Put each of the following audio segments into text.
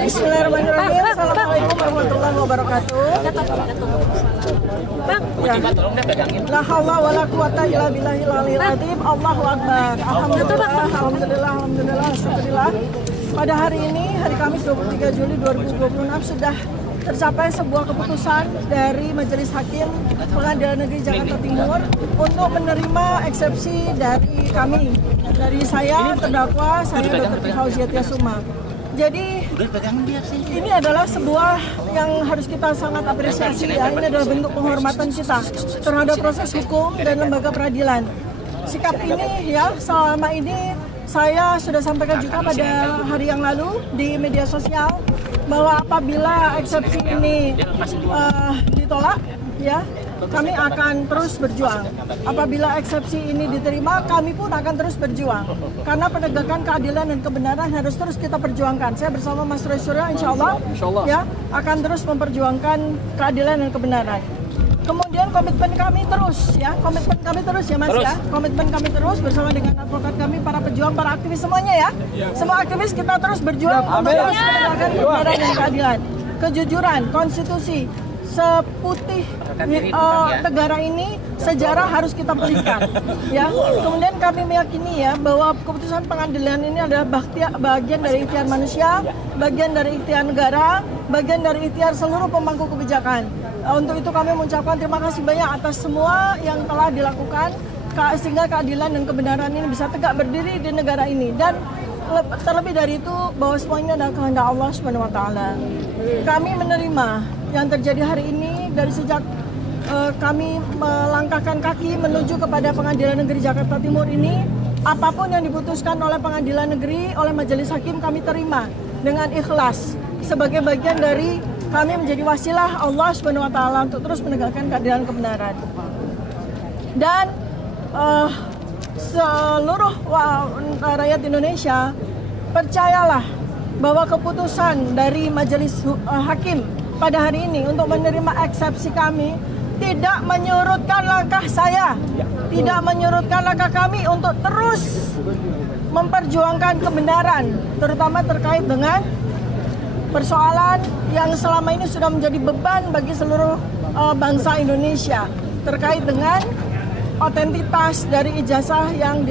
Bismillahirrahmanirrahim. Assalamualaikum warahmatullahi wabarakatuh. Ya. La haula wala quwata illa billahil aliyil azim. Allahu akbar. Alhamdulillah, syukurillah. Pada hari ini, hari Kamis 23 Juli 2026 sudah tercapai sebuah keputusan dari Majelis Hakim Pengadilan Negeri Jakarta Timur untuk menerima eksepsi dari kami, dari saya terdakwa, saya Dr. Fauziatia Suma. Jadi ini adalah sebuah yang harus kita sangat apresiasi ya. Ini adalah bentuk penghormatan kita terhadap proses hukum dan lembaga peradilan. Sikap ini ya selama ini saya sudah sampaikan juga pada hari yang lalu di media sosial bahwa apabila eksepsi ini ditolak ya, kami akan terus berjuang. Apabila eksepsi ini diterima, kami pun akan terus berjuang. Karena penegakan keadilan dan kebenaran harus terus kita perjuangkan. Saya bersama Mas Roy Suryo insya Allah ya akan terus memperjuangkan keadilan dan kebenaran. Kemudian komitmen kami terus ya Mas ya. Komitmen kami terus bersama dengan advokat kami, para pejuang, para aktivis semuanya ya. Semua aktivis kita terus berjuang untuk terus menegakkan kebenaran dan keadilan. Kejujuran, konstitusi, seputih negara ini sejarah harus kita pulihkan ya. Kemudian kami meyakini ya bahwa keputusan pengadilan ini adalah bagian dari ikhtiar manusia, bagian dari ikhtiar negara, bagian dari ikhtiar seluruh pemangku kebijakan. Untuk itu kami mengucapkan terima kasih banyak atas semua yang telah dilakukan sehingga keadilan dan kebenaran ini bisa tegak berdiri di negara ini. Dan terlebih dari itu bahwa semua ini adalah kehendak Allah Subhanahu wa taala. Kami menerima yang terjadi hari ini dari sejak kami melangkahkan kaki menuju kepada Pengadilan Negeri Jakarta Timur ini. Apapun yang diputuskan oleh Pengadilan Negeri, oleh Majelis Hakim, kami terima dengan ikhlas sebagai bagian dari kami menjadi wasilah Allah Subhanahu wa taala untuk terus menegakkan keadilan kebenaran. Dan seluruh rakyat Indonesia percayalah bahwa keputusan dari Majelis Hakim pada hari ini untuk menerima eksepsi kami tidak menyurutkan langkah saya, tidak menyurutkan langkah kami untuk terus memperjuangkan kebenaran, terutama terkait dengan persoalan yang selama ini sudah menjadi beban bagi seluruh bangsa Indonesia terkait dengan otentitas dari ijazah yang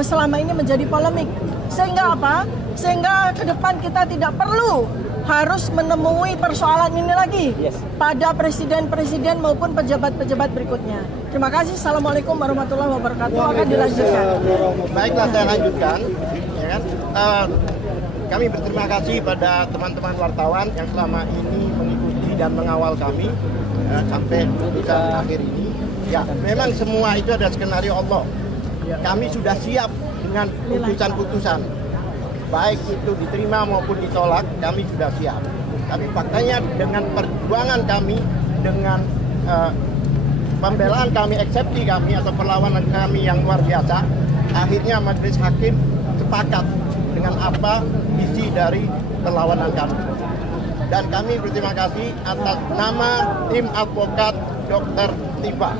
selama ini menjadi polemik. Sehingga apa? Sehingga ke depan kita tidak perlu harus menemui persoalan ini lagi pada presiden-presiden maupun pejabat-pejabat berikutnya. Terima kasih. Assalamualaikum warahmatullahi wabarakatuh. Akan dilanjutkan. Baiklah, saya lanjutkan. Ya kan? Kami berterima kasih pada teman-teman wartawan yang selama ini mengikuti dan mengawal kami sampai putusan akhir ini. Ya, memang semua itu ada skenario Allah. Kami sudah siap dengan putusan-putusan. Baik itu diterima maupun ditolak, kami sudah siap. Tapi faktanya dengan perjuangan kami, dengan pembelaan kami, eksepsi kami atau perlawanan kami yang luar biasa, akhirnya Majelis Hakim sepakat dengan apa isi dari perlawanan kami. Dan kami berterima kasih atas nama tim advokat Dr. Tiba.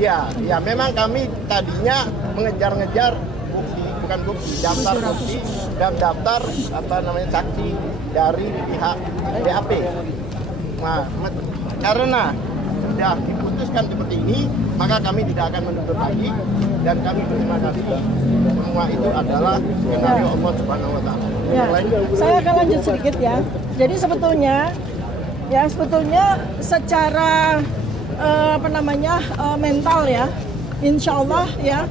Ya, memang kami tadinya mengejar-ngejar daftar bukti dan daftar saksi dari pihak BAP. Nah, karena sudah diputuskan seperti ini, maka kami tidak akan menuntut lagi dan kami berterima kasih. Semua itu adalah skenario Allah Subhanahu wa taala. Ya, saya akan lanjut sedikit ya. Jadi sebetulnya secara mental ya, insya Allah ya,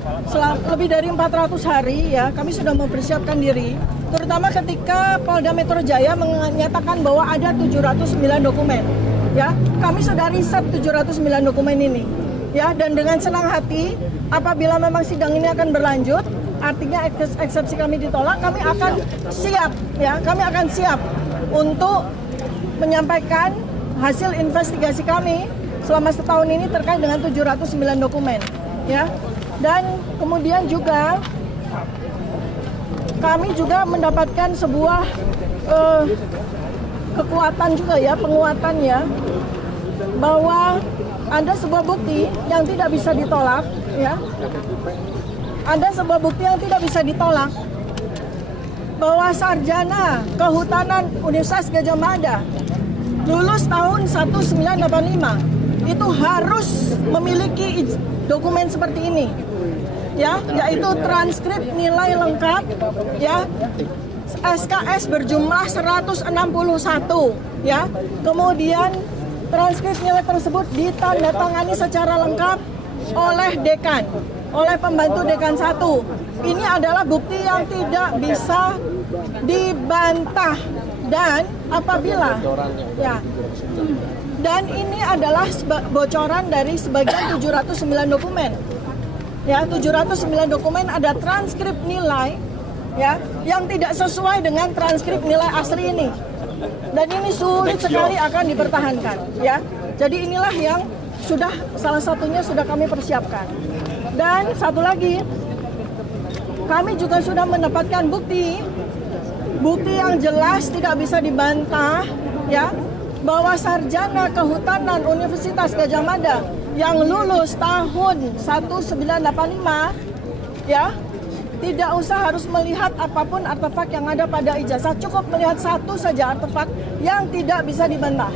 lebih dari 400 hari ya kami sudah mempersiapkan diri, terutama ketika Polda Metro Jaya menyatakan bahwa ada 709 dokumen ya, kami sudah riset 709 dokumen ini ya, dan dengan senang hati apabila memang sidang ini akan berlanjut, artinya eksepsi kami ditolak, kami akan siap untuk menyampaikan hasil investigasi kami selama setahun ini terkait dengan 709 dokumen ya. Dan kemudian juga kami juga mendapatkan sebuah kekuatan juga ya, penguatan ya, bahwa ada sebuah bukti yang tidak bisa ditolak ya. Ada sebuah bukti yang tidak bisa ditolak bahwa sarjana kehutanan Universitas Gadjah Mada lulus tahun 1985 itu harus memiliki dokumen seperti ini, ya, yaitu transkrip nilai lengkap, ya, SKS berjumlah 161, ya, kemudian transkrip nilai tersebut ditandatangani secara lengkap oleh dekan, oleh pembantu dekan 1. Ini adalah bukti yang tidak bisa dibantah dan apabila, ya, dan ini adalah bocoran dari sebagian 709 dokumen. Ya, 709 dokumen ada transkrip nilai, ya, yang tidak sesuai dengan transkrip nilai asli ini. Dan ini sulit sekali akan dipertahankan, ya. Jadi inilah yang salah satunya sudah kami persiapkan. Dan satu lagi, kami juga sudah mendapatkan bukti yang jelas tidak bisa dibantah, ya, bahwa sarjana kehutanan Universitas Gadjah Mada yang lulus tahun 1985, ya, tidak usah harus melihat apapun artefak yang ada pada ijazah, cukup melihat satu saja artefak yang tidak bisa dibantah,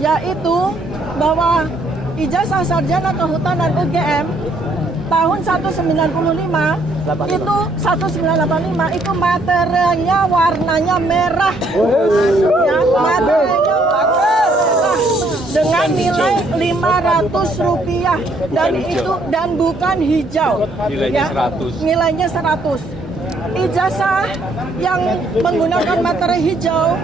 yaitu bahwa ijazah sarjana kehutanan UGM tahun 1995 itu 1985 itu materinya warnanya merah, ya, materinya merah dengan nilai Rp500 dan bukan hijau, nilainya, ya, 100. Nilainya 100. Ijazah yang menggunakan materi hijau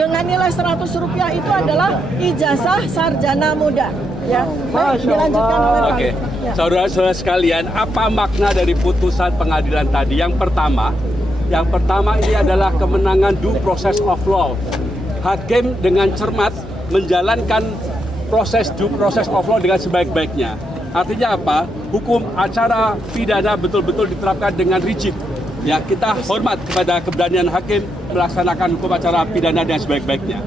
dengan nilai Rp100 itu adalah ijazah sarjana muda. Ya, baik, dilanjutkan oleh Pak. Oke, Ya. saudara-saudara sekalian, apa makna dari putusan pengadilan tadi? Yang pertama ini adalah kemenangan due process of law. Hakim dengan cermat menjalankan proses due process of law dengan sebaik-baiknya. Artinya apa? Hukum acara pidana betul-betul diterapkan dengan rigid. Ya, kita hormat kepada keberanian hakim melaksanakan hukum acara pidana dengan sebaik-baiknya.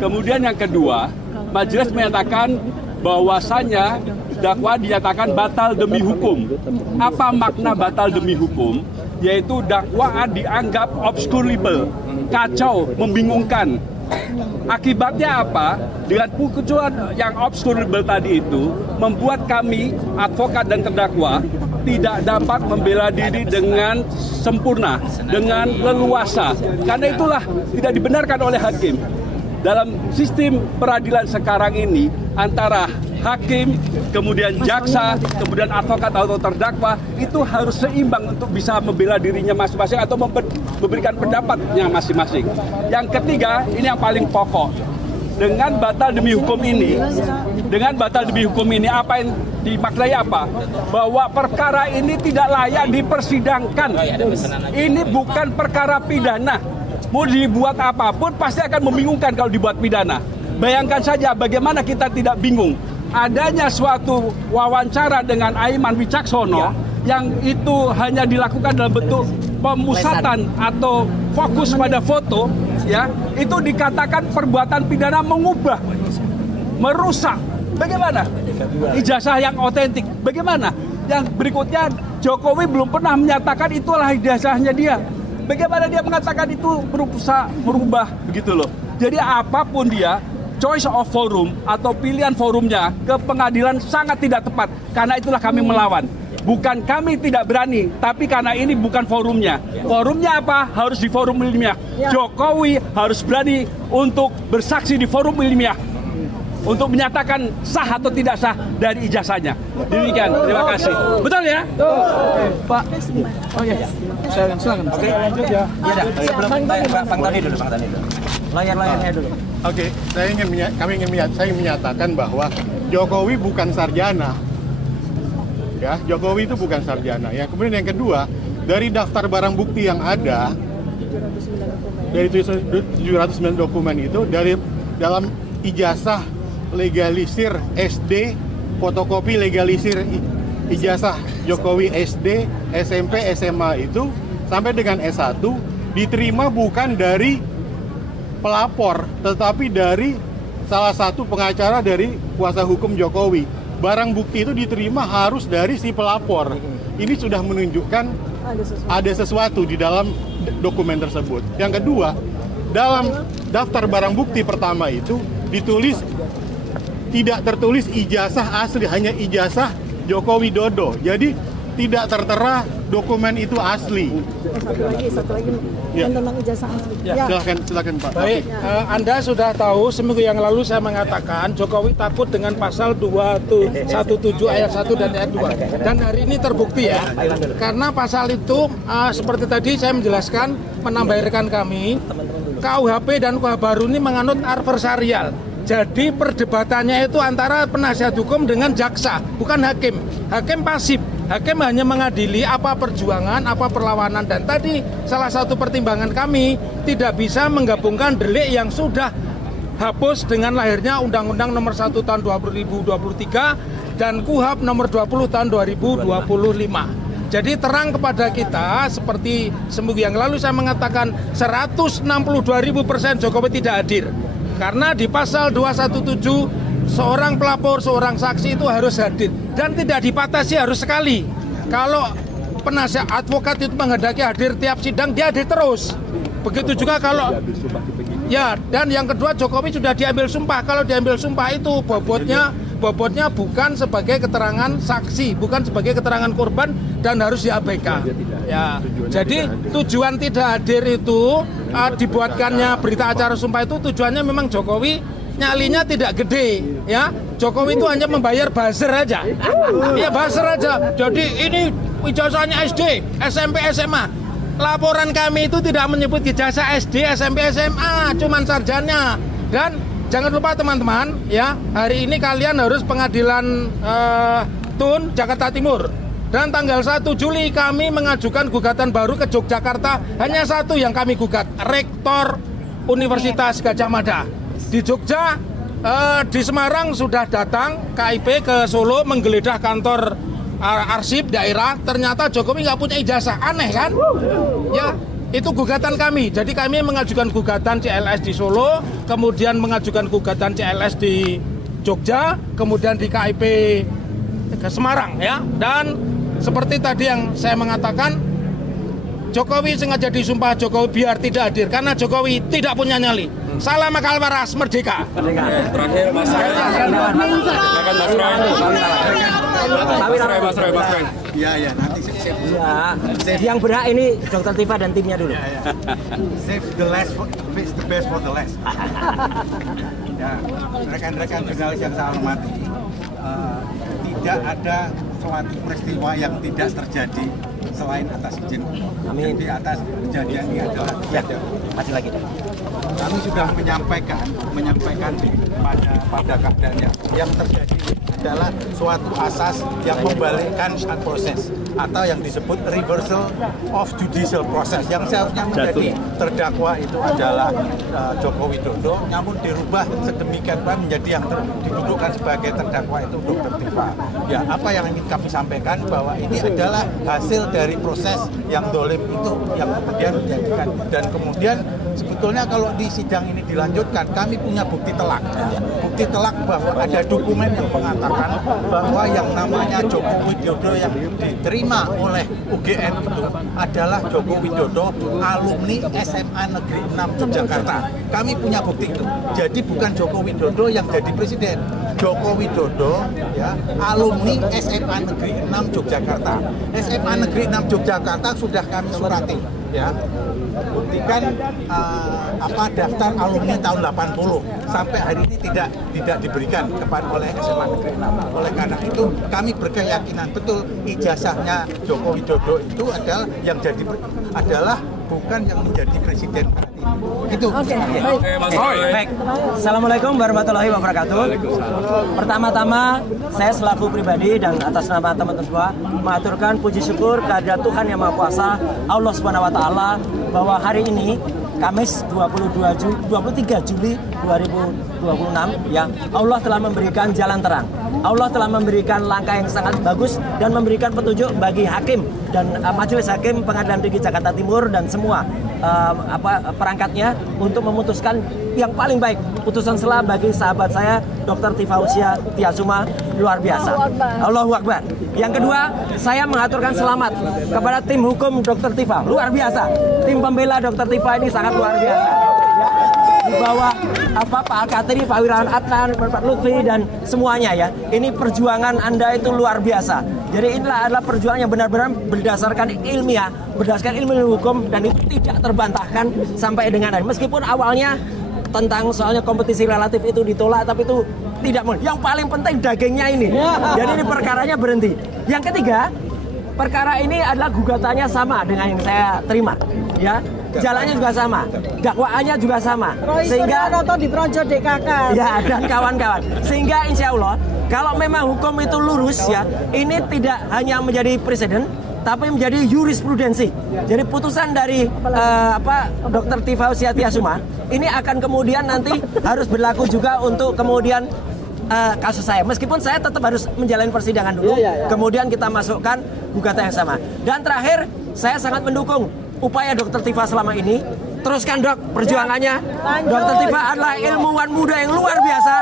Kemudian yang kedua, majelis menyatakan bahwasanya dakwa dinyatakan batal demi hukum. Apa makna batal demi hukum? Yaitu dakwaan dianggap obscurable, kacau, membingungkan. Akibatnya apa? Dengan putusan yang obscurable tadi itu membuat kami, advokat dan terdakwa, tidak dapat membela diri dengan sempurna, dengan leluasa. Karena itulah tidak dibenarkan oleh hakim. Dalam sistem peradilan sekarang ini, antara hakim, kemudian jaksa, kemudian advokat atau terdakwa, itu harus seimbang untuk bisa membela dirinya masing-masing atau memberikan pendapatnya masing-masing. Yang ketiga, ini yang paling pokok. Dengan batal demi hukum ini, apa yang dimaknai apa? Bahwa perkara ini tidak layak dipersidangkan. Ini bukan perkara pidana. Mau dibuat apapun pasti akan membingungkan kalau dibuat pidana. Bayangkan saja bagaimana kita tidak bingung. Adanya suatu wawancara dengan Aiman Wicaksono yang itu hanya dilakukan dalam bentuk pemusatan atau fokus pada foto, ya, itu dikatakan perbuatan pidana mengubah, merusak. Bagaimana? Ijazah yang otentik. Bagaimana? Yang berikutnya, Jokowi belum pernah menyatakan itulah ijazahnya dia. Bagaimana dia mengatakan itu berusaha merubah, begitu loh. Jadi apapun dia, choice of forum atau pilihan forumnya ke pengadilan sangat tidak tepat. Karena itulah kami melawan. Bukan kami tidak berani, tapi karena ini bukan forumnya. Forumnya apa? Harus di forum ilmiah. Jokowi harus berani untuk bersaksi di forum ilmiah untuk menyatakan sah atau tidak sah dari ijazahnya. Demikian, terima kasih. Betul ya? Pak. Oh iya. Silakan. Oke, lanjut ya. Iya dah. Bang Tony dulu. Layar-layarnya dulu. Oke, saya ingin menyatakan bahwa Jokowi bukan sarjana. Ya, Jokowi itu bukan sarjana. Ya, kemudian yang kedua, dari daftar barang bukti yang ada dari 709 dokumen itu, dari dalam ijazah legalisir SD, fotokopi legalisir ijazah Jokowi SD, SMP, SMA itu sampai dengan S1 diterima bukan dari pelapor, tetapi dari salah satu pengacara dari kuasa hukum Jokowi. Barang bukti itu diterima harus dari si pelapor. Ini sudah menunjukkan ada sesuatu di dalam dokumen tersebut. Yang kedua, dalam daftar barang bukti pertama itu ditulis tidak tertulis ijazah asli, hanya ijazah Joko Widodo. Jadi tidak tertera dokumen itu asli. Satu lagi Ya. tentang ijazah asli. Ya. Silakan Pak. Baik, Anda sudah tahu seminggu yang lalu saya mengatakan Jokowi takut dengan pasal 217 ayat 1 dan ayat 2. Dan hari ini terbukti ya. Karena pasal itu seperti tadi saya menjelaskan, menambah rekan kami, KUHP dan KUHP baru ini menganut adversarial. Jadi perdebatannya itu antara penasihat hukum dengan jaksa, bukan hakim. Hakim pasif. Hakim hanya mengadili apa perjuangan, apa perlawanan. Dan tadi salah satu pertimbangan kami tidak bisa menggabungkan delik yang sudah hapus dengan lahirnya Undang-Undang Nomor 1 Tahun 2023 dan KUHP Nomor 20 Tahun 2025. Jadi terang kepada kita, seperti seminggu yang lalu saya mengatakan 162.000% Jokowi tidak hadir. Karena di pasal 217 seorang pelapor, seorang saksi itu harus hadir dan tidak dibatasi harus sekali. Kalau penasihat advokat itu menghendaki hadir tiap sidang, dia hadir terus. Begitu juga kalau ya, dan yang kedua Jokowi sudah diambil sumpah. Kalau diambil sumpah itu bobotnya bukan sebagai keterangan saksi, bukan sebagai keterangan korban dan harus diabaikan. Ya, jadi tujuan tidak hadir itu dibuatkannya berita acara sumpah itu tujuannya memang Jokowi nyalinya tidak gede, ya. Jokowi itu hanya membayar buzzer aja. Iya, buzzer aja. Jadi ini ijazahnya SD, SMP, SMA. Laporan kami itu tidak menyebut ijazah SD, SMP, SMA, cuman sarjana. Dan jangan lupa teman-teman, ya, hari ini kalian harus pengadilan Tun Jakarta Timur. Dan tanggal 1 Juli kami mengajukan gugatan baru ke Yogyakarta. Hanya satu yang kami gugat, Rektor Universitas Gadjah Mada. Di Jogja, di Semarang sudah datang KIP ke Solo menggeledah kantor arsip daerah. Ternyata Jokowi nggak punya ijazah, aneh kan? Ya, itu gugatan kami. Jadi kami mengajukan gugatan CLS di Solo, kemudian mengajukan gugatan CLS di Jogja, kemudian di KIP ke Semarang, ya. Dan seperti tadi yang saya mengatakan, Jokowi sengaja disumpah Jokowi biar tidak hadir karena Jokowi tidak punya nyali. Salam akal waras, merdeka. Terakhir Mas Roy. Silakan Mas Roy. Ya, nanti save. Yang berhak ini Dr. Tifa dan timnya dulu. Save the best for the last. Ya, rekan-rekan jurnalis yang saya hormati, tidak ada suatu peristiwa yang tidak terjadi selain atas izin. Amin. Di atas kejadian ini adalah Masih lagi. kami sudah menyampaikan pada keadaannya yang terjadi adalah suatu asas yang membalikkan proses atau yang disebut reversal of judicial process yang seharusnya menjadi terdakwa itu adalah Joko Widodo, namun dirubah sedemikian rupa menjadi yang didudukkan sebagai terdakwa itu Dr. Tifa. Ya, apa yang ingin kami sampaikan bahwa ini adalah hasil dari proses yang dolim itu yang kemudian menjadikan, dan kemudian sebetulnya kalau di sidang ini dilanjutkan kami punya bukti telak bahwa ada dokumen yang mengatakan bahwa yang namanya Joko Widodo yang diterima oleh UGM itu adalah Joko Widodo alumni SMA Negeri 6 Yogyakarta. Kami punya bukti itu. Jadi bukan Joko Widodo yang jadi presiden. Joko Widodo ya alumni SMA Negeri 6 Yogyakarta. SMA Negeri 6 Yogyakarta sudah kami surati ya. Buktikan daftar alumni tahun 80 sampai hari ini tidak diberikan kepada oleh SMA Negeri 6. Oleh karena itu kami berkeyakinan betul ijazahnya Joko Widodo itu adalah bukan yang menjadi presiden. Itu. Oke, baik. Mas Roy. Baik. Assalamualaikum warahmatullahi wabarakatuh. Pertama-tama saya selaku pribadi dan atas nama teman-teman semua mengaturkan puji syukur kehadirat Tuhan Yang Maha Kuasa Allah Subhanahu wa taala bahwa hari ini Kamis 23 Juli 2026 ya, Allah telah memberikan jalan terang. Allah telah memberikan langkah yang sangat bagus dan memberikan petunjuk bagi hakim dan majelis hakim Pengadilan Tinggi Jakarta Timur dan semua perangkatnya untuk memutuskan yang paling baik. Putusan sela bagi sahabat saya Dr. Tifausia Tiasuma luar biasa. Allahu Akbar. Yang kedua, saya mengaturkan selamat kepada tim hukum Dr. Tifa, luar biasa. Tim pembela Dr. Tifa ini sangat luar biasa. Di bawah Pak Al-Katiri, Pak Wirawan Adnan, Pak Lutfi dan semuanya ya. Ini perjuangan Anda itu luar biasa. Jadi inilah adalah perjuangan yang benar-benar berdasarkan ilmiah, berdasarkan ilmu hukum dan itu tidak terbantahkan sampai dengan hari. Meskipun awalnya tentang soalnya kompetisi relatif itu ditolak, tapi itu tidak mau. Yang paling penting dagingnya ini. Jadi ini perkaranya berhenti. Yang ketiga, perkara ini adalah gugatannya sama dengan yang saya terima, ya. Jalannya juga sama, dakwaannya juga sama, sehingga nonton di Projo DKK ya dan kawan-kawan. Sehingga insya Allah kalau memang hukum itu lurus ya, ini tidak hanya menjadi presiden, tapi menjadi jurisprudensi. Jadi putusan dari Dr. Tifausia Tiasuma ini akan kemudian nanti harus berlaku juga untuk kemudian kasus saya. Meskipun saya tetap harus menjalani persidangan dulu, kemudian kita masukkan gugatan yang sama. Dan terakhir, saya sangat mendukung upaya Dr. Tifa selama ini. Teruskan dok perjuangannya. Dr. Tifa adalah ilmuwan muda yang luar biasa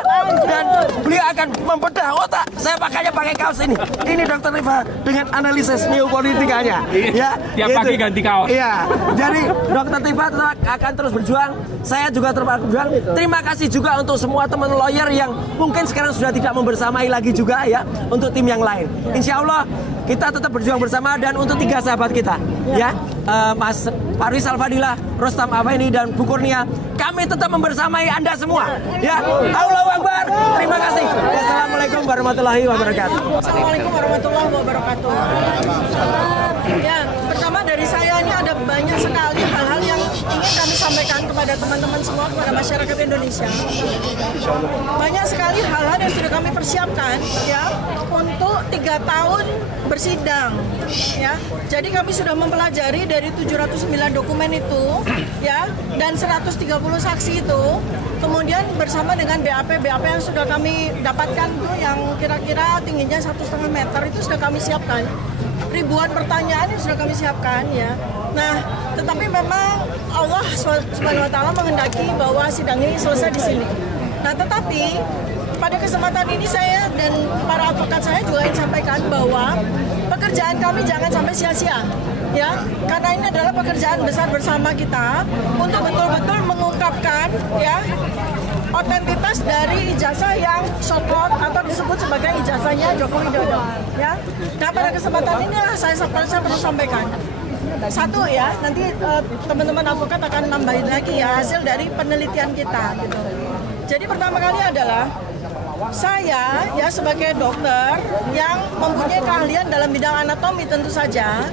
dan beliau akan membedah otak. Saya pakainya pakai kaos ini. Ini Dr. Tifa dengan analisis neopolitikanya. Ya, tiap pagi ganti kaos. Iya. Jadi Dr. Tifa akan terus berjuang. Saya juga terus berjuang. Terima kasih juga untuk semua teman lawyer yang mungkin sekarang sudah tidak membersamai lagi juga ya untuk tim yang lain. Insya Allah kita tetap berjuang bersama dan untuk 3 sahabat kita ya. Mas Faris Al-Fadilah, Rostam Afendi dan Bu Kurnia, kami tetap membersamai Anda semua. Ya, Allahu Akbar. Terima kasih. Wassalamualaikum warahmatullahi wabarakatuh. Assalamualaikum warahmatullahi wabarakatuh. Ya, pertama dari saya ini ada banyak sekali hal-hal yang ingin kami sampaikan kepada teman-teman semua, kepada masyarakat Indonesia. Banyak sekali hal-hal yang sudah kami persiapkan ya untuk 3 tahun bersidang ya. Jadi kami sudah mempelajari dari 709 dokumen itu ya dan 130 saksi itu. Kemudian bersama dengan BAP yang sudah kami dapatkan tuh yang kira-kira tingginya 1,5 meter itu sudah kami siapkan. Ribuan pertanyaan yang sudah kami siapkan ya. Nah, tetapi memang Allah Subhanahu wa taala menghendaki bahwa sidang ini selesai di sini. Nah, tetapi pada kesempatan ini saya dan para advokat saya juga ingin sampaikan bahwa pekerjaan kami jangan sampai sia-sia ya, karena ini adalah pekerjaan besar bersama kita untuk betul-betul mengungkapkan ya otentitas dari ijazah yang shortcut atau disebut sebagai ijazahnya Joko Widodo ya. Nah, pada kesempatan ini saya perlu sampaikan satu ya, nanti teman-teman advokat akan nambahin lagi ya hasil dari penelitian kita gitu. Jadi pertama kali adalah saya ya sebagai dokter yang mempunyai keahlian dalam bidang anatomi tentu saja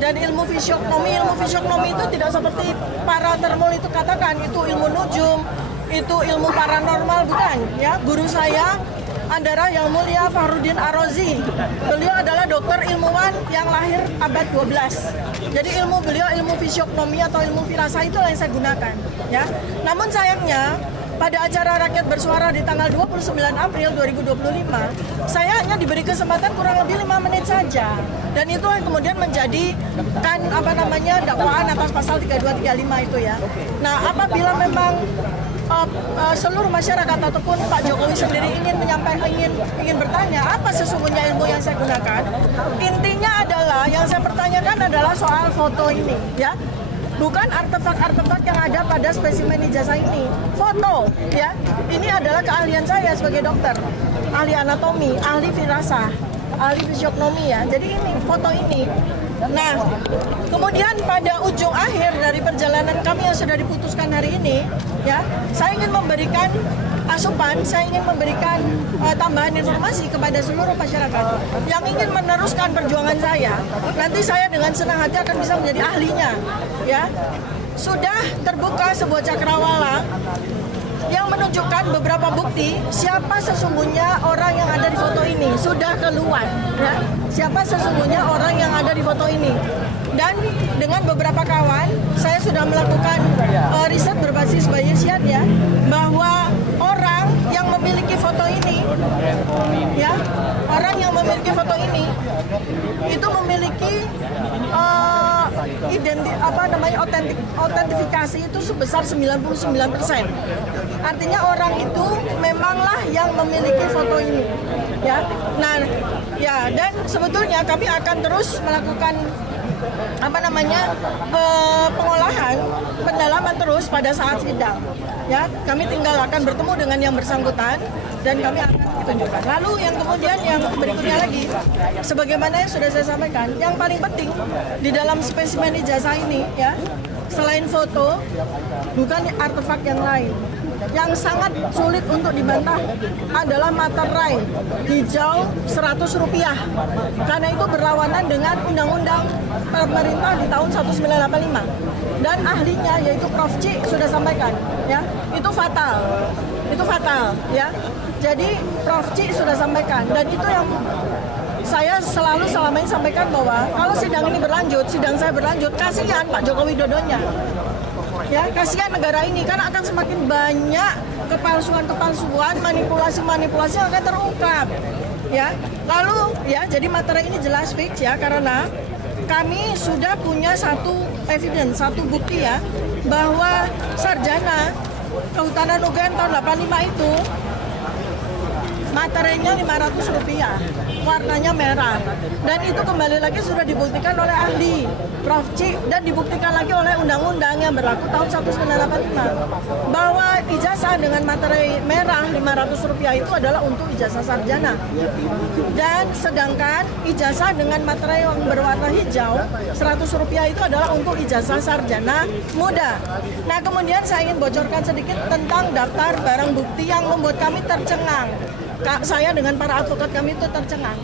dan ilmu fisiognomi itu tidak seperti para termul itu katakan itu ilmu nujum, itu ilmu paranormal, bukan ya. Guru saya Andara Yang Mulia Fahrudin Arozi, beliau adalah dokter ilmuwan yang lahir abad 12. Jadi ilmu beliau ilmu fisiognomi atau ilmu firasah itu yang saya gunakan ya. Namun sayangnya pada acara Rakyat Bersuara di tanggal 29 April 2025, saya hanya diberi kesempatan kurang lebih 5 menit saja. Dan itu yang kemudian menjadi dakwaan atas pasal 3235 itu ya. Nah, apabila memang seluruh masyarakat ataupun Pak Jokowi sendiri ingin bertanya apa sesungguhnya ilmu yang saya gunakan, intinya adalah yang saya pertanyakan adalah soal foto ini ya. Bukan artefak-artefak yang ada pada spesimen ijazah ini. Foto, ya. Ini adalah keahlian saya sebagai dokter. Ahli anatomi, ahli firasah, ahli fisiognomi ya. Jadi ini, foto ini. Nah, kemudian pada ujung akhir dari perjalanan kami yang sudah diputuskan hari ini, ya, saya ingin memberikan asupan, saya ingin memberikan tambahan informasi kepada seluruh masyarakat yang ingin meneruskan perjuangan saya. Nanti saya dengan senang hati akan bisa menjadi ahlinya, ya. Sudah terbuka sebuah cakrawala yang menunjukkan beberapa bukti siapa sesungguhnya orang yang ada di foto ini. Sudah keluar, ya. Siapa sesungguhnya orang yang ada di foto ini. Dan dengan beberapa kawan, saya sudah melakukan riset berbasis Bayesian ya, bahwa orang yang memiliki foto ini, ya, orang yang memiliki foto ini itu memiliki Autentifikasi itu sebesar 99%. Artinya orang itu memanglah yang memiliki foto ini, ya. Nah, ya, dan sebetulnya kami akan terus melakukan pengolahan, pendalaman terus pada saat sidang. Ya, kami tinggal akan bertemu dengan yang bersangkutan dan kami akan tunjukkan. Lalu yang kemudian yang berikutnya lagi, sebagaimana yang sudah saya sampaikan, yang paling penting di dalam spesimen ijazah ini, ya, selain foto, bukan artefak yang lain. Yang sangat sulit untuk dibantah adalah materai hijau Rp100, karena itu berlawanan dengan undang-undang pemerintah di tahun 1985, dan ahlinya yaitu Prof. C sudah sampaikan, ya, itu fatal, ya. Jadi Prof. C sudah sampaikan, dan itu yang saya selalu selama ini sampaikan bahwa kalau sidang ini berlanjut, sidang saya berlanjut, kasihan Pak Joko Widodonya. Ya, kasihan negara ini, karena akan semakin banyak kepalsuan, manipulasi yang akan terungkap. Ya, lalu ya, jadi materi ini jelas fix, ya, karena kami sudah punya satu evidence, satu bukti, ya, bahwa sarjana Kehutanan UGM tahun 85 itu materinya Rp500, warnanya merah, dan itu kembali lagi sudah dibuktikan oleh ahli Prof. C dan dibuktikan lagi oleh undang-undang yang berlaku tahun 1985 bahwa ijazah dengan materai merah Rp500 itu adalah untuk ijazah sarjana, dan sedangkan ijazah dengan materai yang berwarna hijau Rp100 itu adalah untuk ijazah sarjana muda. Nah, kemudian saya ingin bocorkan sedikit tentang daftar barang bukti yang membuat kami tercengang. Saya dengan para advokat kami itu tercengang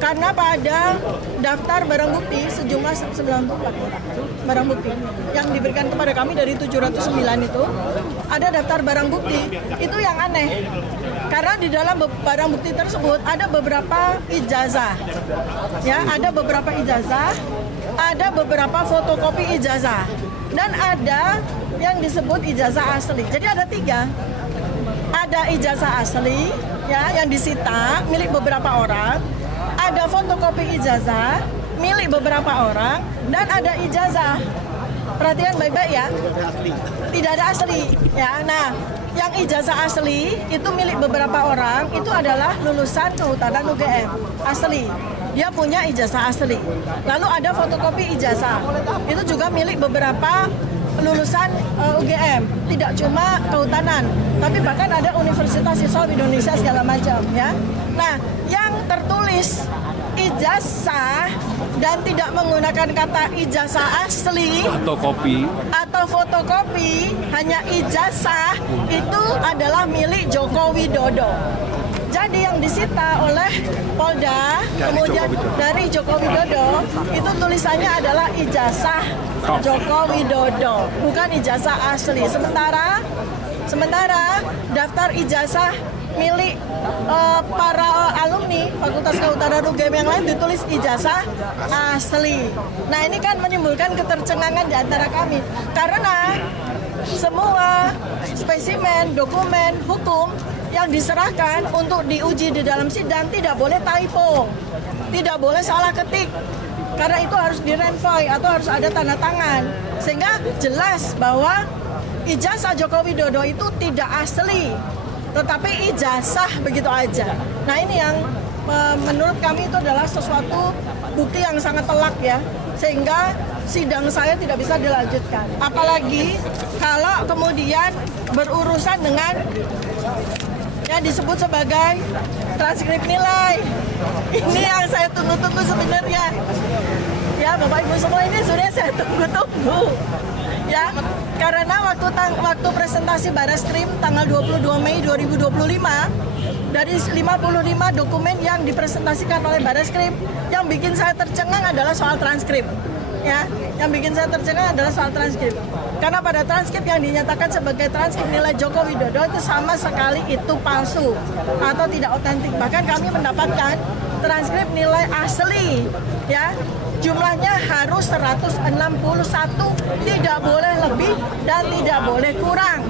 karena pada daftar barang bukti sejumlah 94 barang bukti yang diberikan kepada kami dari 709 itu ada daftar barang bukti itu yang aneh, karena di dalam barang bukti tersebut ada beberapa ijazah, ya, ada beberapa ijazah, ada beberapa fotokopi ijazah, dan ada yang disebut ijazah asli. Jadi ada 3. Ada ijazah asli, ya, yang disita milik beberapa orang, ada fotokopi ijazah milik beberapa orang, dan ada ijazah. Perhatikan baik-baik, ya. Tidak ada asli, ya. Nah, yang ijazah asli itu milik beberapa orang itu adalah lulusan Kehutanan UGM asli. Dia punya ijazah asli. Lalu ada fotokopi ijazah. Itu juga milik beberapa lulusan UGM, tidak cuma Kehutanan, tapi bahkan ada Universitas Islam Indonesia segala macam, ya. Nah, yang tertulis ijazah dan tidak menggunakan kata ijazah asli atau fotokopi, hanya ijazah, itu adalah milik Joko Widodo. Jadi yang disita oleh Polda kemudian dari Joko Widodo itu tulisannya adalah ijazah Joko Widodo, bukan ijazah asli. Sementara daftar ijazah milik para alumni Fakultas Kehutanan UGM yang lain ditulis ijazah asli. Nah, ini kan menimbulkan ketercengangan di antara kami karena semua spesimen dokumen hukum yang diserahkan untuk diuji di dalam sidang tidak boleh typo, tidak boleh salah ketik, karena itu harus direnvoy atau harus ada tanda tangan, sehingga jelas bahwa ijazah Joko Widodo itu tidak asli, tetapi ijazah begitu aja. Nah, ini yang menurut kami itu adalah sesuatu bukti yang sangat telak, ya, sehingga sidang saya tidak bisa dilanjutkan. Apalagi kalau kemudian berurusan dengan yang disebut sebagai transkrip nilai. Ini yang saya tunggu-tunggu sebenarnya. Ya, Bapak Ibu semua, ini sebenarnya saya tunggu-tunggu. Ya, karena waktu presentasi Barreskrim tanggal 22 Mei 2025, dari 55 dokumen yang dipresentasikan oleh Barreskrim, yang bikin saya tercengang adalah soal transkrip. Ya, yang bikin saya tercengang adalah soal transkrip. Karena pada transkrip yang dinyatakan sebagai transkrip nilai Joko Widodo itu sama sekali itu palsu atau tidak otentik. Bahkan kami mendapatkan transkrip nilai asli, ya, jumlahnya harus 161, tidak boleh lebih dan tidak boleh kurang,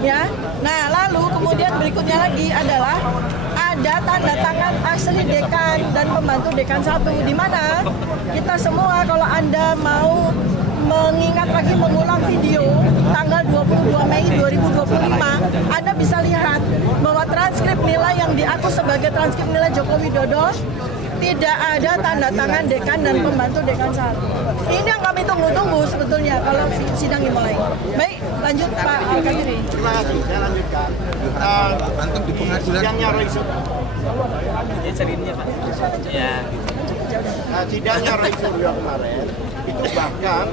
ya. Nah, lalu kemudian berikutnya lagi adalah ada tanda tangan asli dekan dan pembantu dekan 1, di mana kita kita semua kalau Anda mau mengingat lagi mengulang video tanggal 22 Mei 2025, Anda bisa lihat bahwa transkrip nilai yang diaku sebagai transkrip nilai Joko Widodo tidak ada tanda tangan dekan dan pembantu dekan 1. Ini yang kami tunggu-tunggu sebetulnya kalau sidang dimulai. Baik, lanjut Pak Al-Kadiri. Terima kasih, saya lanjutkan. Sidangnya Roy sidangnya Roy Suryo kemarin itu bahkan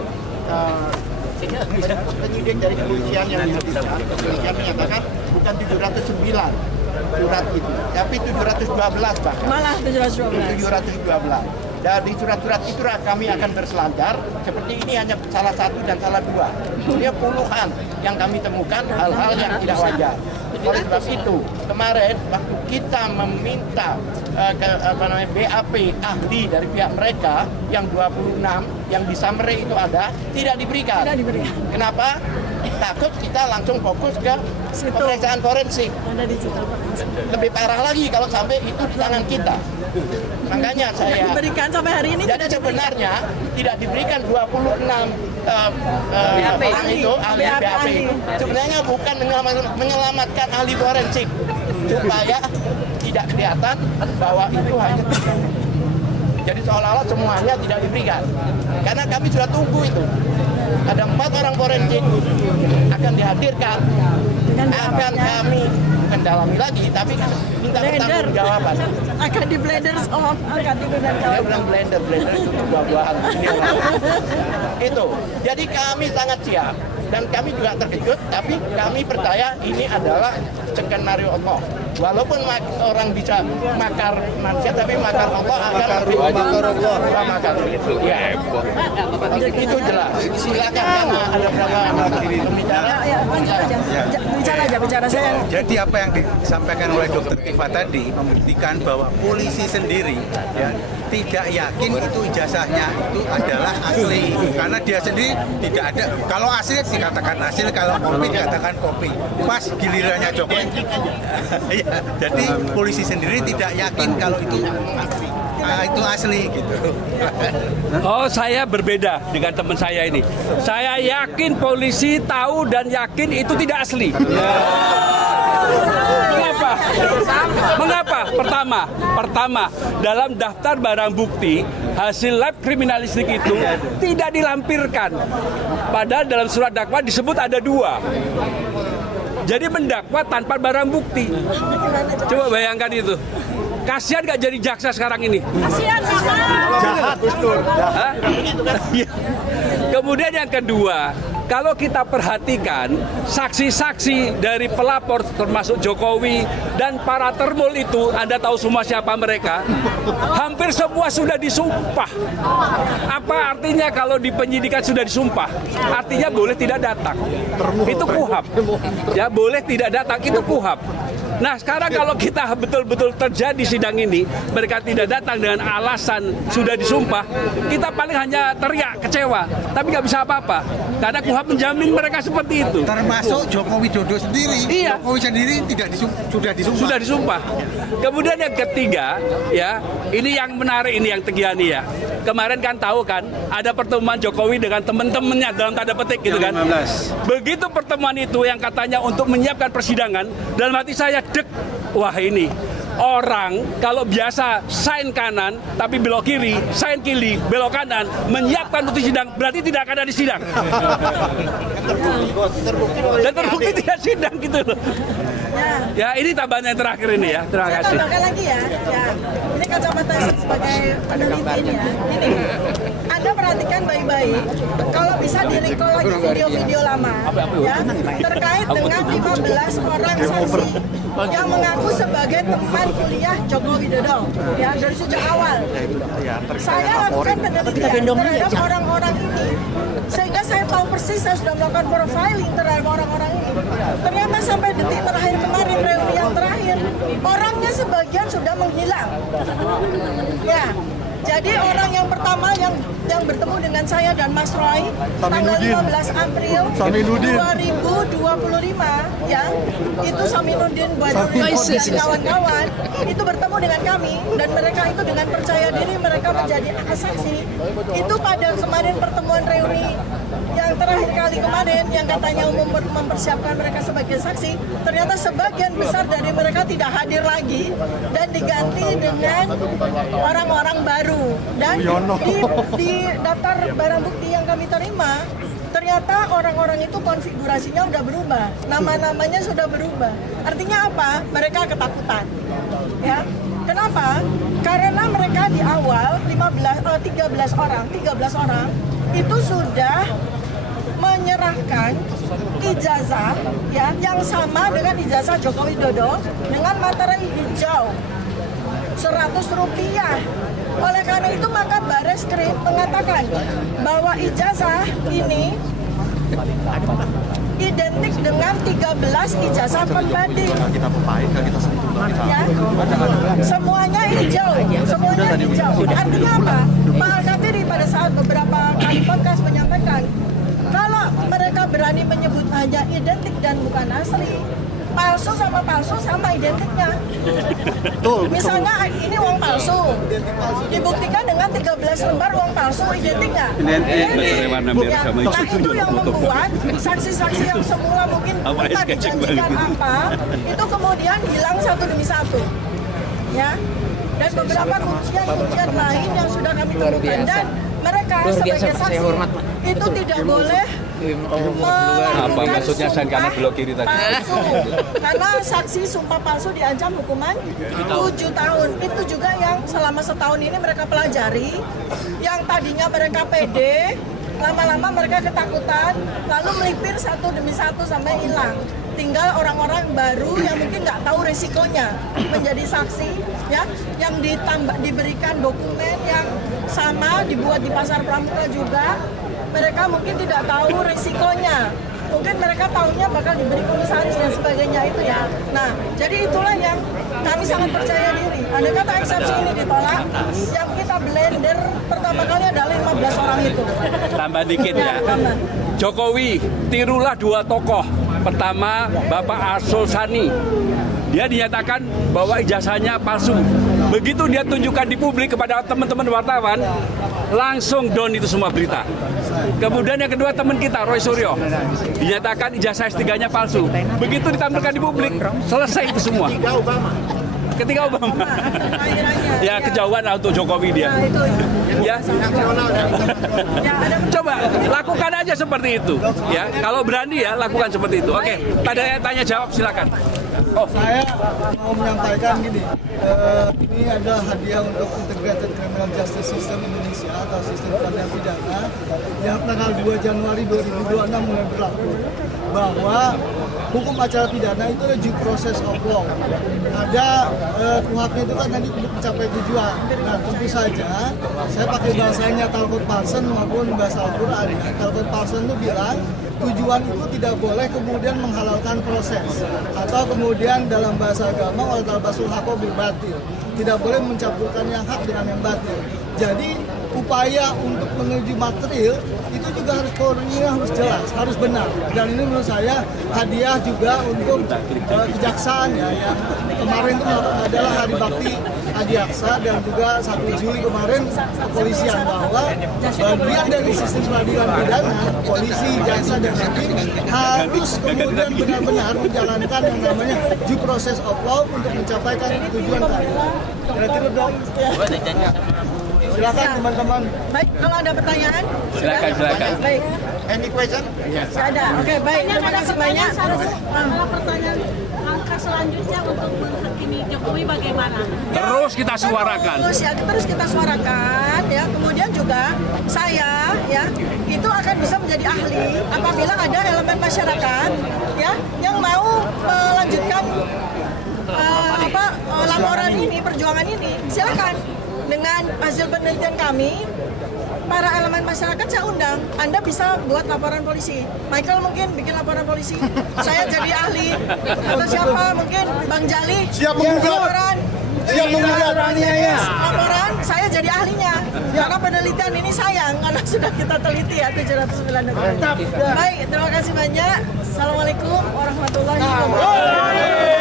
penyidik dari kepolisian yang dihadirkan, kepolisian menyatakan bukan 709 surat itu, tapi 712 bahkan. Malah 712. 712. Dari surat-surat itulah kami akan berselancar. Seperti ini hanya salah satu dan salah dua. Ini puluhan yang kami temukan hal-hal yang tidak wajar. Oleh sebab itu, kemarin waktu kita meminta BAP ahli dari pihak mereka yang 26 yang di summary itu ada, tidak diberikan. Kenapa? Takut kita langsung fokus ke pemeriksaan forensik. Lebih parah lagi kalau sampai itu di tangan kita. Makanya saya Diberikan sampai hari ini jadi sebenarnya tidak diberikan 26 orang itu ahli BAP. Sebenarnya bukan menyelamatkan ahli forensik supaya tidak kelihatan bahwa itu hanya jadi seolah-olah semuanya tidak diberikan. Karena kami sudah tunggu itu. Ada 4 orang forensik akan dihadirkan. Akan kami mendalami lagi, tapi minta pertanggungjawaban. Akan di blender sama Al-Kadiri dan Saya bilang blender itu buah-buahan. Itu. Jadi kami sangat siap dan kami juga terkejut, tapi kami percaya ini adalah skenario Allah. Walaupun orang bisa makar manusia, tapi makar Allah akan lebih makar. Ya, itu jelas. Silakan karena ada berapa pembicara. Bicara saya. Jadi apa yang disampaikan oleh Dr. Tifa tadi membuktikan bahwa polisi sendiri ya tidak yakin itu ijazahnya itu adalah asli karena dia sendiri tidak ada. Kalau asli dikatakan asli, kalau kopi dikatakan kopi. Pas gilirannya Jokowi. Ya, jadi polisi sendiri tidak yakin kalau itu asli gitu. Oh, saya berbeda dengan teman saya ini. Saya yakin polisi tahu dan yakin itu tidak asli. Mengapa? Mengapa? Pertama, dalam daftar barang bukti hasil lab kriminalistik itu tidak dilampirkan. Padahal dalam surat dakwah disebut ada 2. Jadi mendakwa tanpa barang bukti. Coba bayangkan itu. Kasihan gak jadi jaksa sekarang ini? Kasihan Bapak. Jahat, Gus-Dur. Jahat. Kemudian yang kedua, kalau kita perhatikan saksi-saksi dari pelapor termasuk Jokowi dan para termul itu, Anda tahu semua siapa mereka, hampir semua sudah disumpah. Apa artinya kalau di penyidikan sudah disumpah? Artinya boleh tidak datang. Itu KUHAP. Ya, boleh tidak datang, itu KUHAP. Nah, sekarang kalau kita betul-betul terjadi sidang ini, mereka tidak datang dengan alasan sudah disumpah, kita paling hanya teriak, kecewa, tapi nggak bisa apa-apa. Karena KUHAP menjamin mereka seperti itu. Termasuk Joko Widodo sendiri. Iya. Jokowi sendiri sudah disumpah. Kemudian yang ketiga, ya, ini yang menarik, ini yang Tegiani ya. Kemarin kan tahu kan, ada pertemuan Jokowi dengan teman-temannya dalam tanda petik gitu kan. Begitu pertemuan itu yang katanya untuk menyiapkan persidangan, dalam hati saya dek, wah ini orang kalau biasa sign kanan tapi belok kiri, sign kiri, belok kanan, menyiapkan untuk sidang, berarti tidak akan ada sidang. Dan terbukti tidak sidang gitu loh. Ya, ini tambahan yang terakhir ini ya. Terima kasih. Saya tambahkan lagi ya. Ini kacamata saya sebagai peneliti ini ya. Ini, Anda perhatikan baik-baik. Kalau bisa di-recall lagi video-video lama, ya, terkait dengan 15 orang saksi yang mengaku sebagai teman kuliah Joko Widodo, ya, dari sejak awal. Saya lakukan penelitian terhadap orang-orang ini, sehingga saya tahu persis, saya sudah melakukan profiling terhadap orang-orang ini. Ternyata sampai detik terakhir kemarin, reuni yang terakhir, orangnya sebagian sudah menghilang. Ya, jadi orang yang pertama yang yang bertemu dengan saya dan Mas Roy tanggal 15 April 2025 ya, itu Saminuddin Badurudin dan kawan-kawan itu bertemu dengan kami, dan mereka itu dengan percaya diri mereka menjadi saksi. Itu pada kemarin pertemuan reuni yang terakhir kali kemarin yang katanya umum mempersiapkan mereka sebagai saksi, ternyata sebagian besar dari mereka tidak hadir lagi dan diganti dengan orang-orang baru. Dan di daftar barang bukti yang kami terima, ternyata orang-orang itu konfigurasinya udah berubah, nama-namanya sudah berubah. Artinya apa? Mereka ketakutan. Ya. Kenapa? Karena mereka di awal 13 orang itu sudah menyerahkan ijazah ya yang sama dengan ijazah Joko Widodo dengan materai hijau Rp100. Oleh karena itu maka Bareskrim mengatakan bahwa ijazah ini identik dengan 13 ijazah pembanding. Ya, semuanya hijau, Artinya apa? Pak Al-Katiri pada saat beberapa kali podcast menyampaikan kalau mereka berani menyebut hanya identik dan bukan asli, palsu sama palsu sama identiknya. Misalnya ini uang palsu, dibuktikan dengan 13 lembar uang palsu identiknya. Nah itu yang membuat saksi-saksi yang semula mungkin pernah dijanjikan apa, itu kemudian hilang satu demi satu. Ya. Dan beberapa kuncian lain yang sudah kami temukan, dan mereka sebagai saksi itu tidak boleh melakukan sumpah palsu, karena saksi sumpah palsu diancam hukuman 7 tahun. Itu juga yang selama setahun ini mereka pelajari, yang tadinya mereka pede, lama-lama mereka ketakutan, lalu melipir satu demi satu sampai hilang. Tinggal orang-orang baru yang mungkin nggak tahu resikonya menjadi saksi, ya, yang diberikan dokumen yang sama, dibuat di pasar pramuka juga. Mereka mungkin tidak tahu resikonya. Mungkin mereka tahunya bakal diberi komisaris dan sebagainya itu ya. Nah, jadi itulah yang kami sangat percaya diri. Andai kata eksepsi ini ditolak, yang kita blender pertama kali adalah 15 orang itu. Tambah dikit ya. Jokowi, tirulah 2 tokoh. Pertama, Bapak Arsul Sani. Dia dinyatakan bahwa ijazahnya palsu. Begitu dia tunjukkan di publik kepada teman-teman wartawan, langsung down itu semua berita. Kemudian yang kedua teman kita, Roy Suryo, dinyatakan ijazah S3-nya palsu. Begitu ditampilkan di publik, selesai itu semua. Ketika Obama. Ya kejauhan lah untuk Jokowi dia. Ya. Coba lakukan aja seperti itu. Ya, kalau berani ya lakukan seperti itu. Oke, tanya jawab silakan. Saya mau menyampaikan gini, ini adalah hadiah untuk Integrated Criminal Justice System Indonesia atau sistem peradilan pidana yang tanggal 2 Januari 2026 mulai berlaku, bahwa hukum acara pidana itu adalah due process of law. Ada kuhapnya itu kan tadi untuk mencapai tujuan. Nah tentu saja saya pakai bahasanya Talcott Parsons maupun bahasa Al-Quran. Talcott Parsons itu bilang tujuan itu tidak boleh kemudian menghalalkan proses, atau kemudian dalam bahasa agama wal talbasul haqqa bil batil, tidak boleh mencampurkan yang hak dengan yang batil. Jadi upaya untuk menuju material itu juga harus koordinir, harus jelas, harus benar. Dan ini menurut saya hadiah juga untuk kejaksaan ya, yang kemarin itu adalah Hari Bakti Adiaksa, dan juga 1 Juli kemarin kepolisian, bahwa bagian dari sistem peradilan pidana, polisi, jaksa dan hakim harus kemudian benar-benar menjalankan yang namanya due process of law untuk mencapaikan tujuan keadilan. Kira-kira dong. Silakan teman-teman. Baik, kalau ada pertanyaan, Silakan. Baik. Any question? Ada. Oke, baik. Terima kasih banyak. Kalau pertanyaan langkah selanjutnya untuk menghakimi Jokowi bagaimana? Terus kita suarakan. Terus kita suarakan ya. Kemudian juga saya ya itu akan bisa menjadi ahli apabila ada elemen masyarakat ya yang mau melanjutkan laporan ini, perjuangan ini, silakan. Dengan hasil penelitian kami, para elemen masyarakat saya undang. Anda bisa buat laporan polisi. Michael mungkin bikin laporan polisi. Saya jadi ahli. Atau siapa? Mungkin Bang Jali. Siap membuka. Laporan. siap mengugat. Laporan saya jadi ahlinya. Karena penelitian ini sayang karena sudah kita teliti ya 709 negara. Baik, terima kasih banyak. Assalamualaikum warahmatullahi wabarakatuh.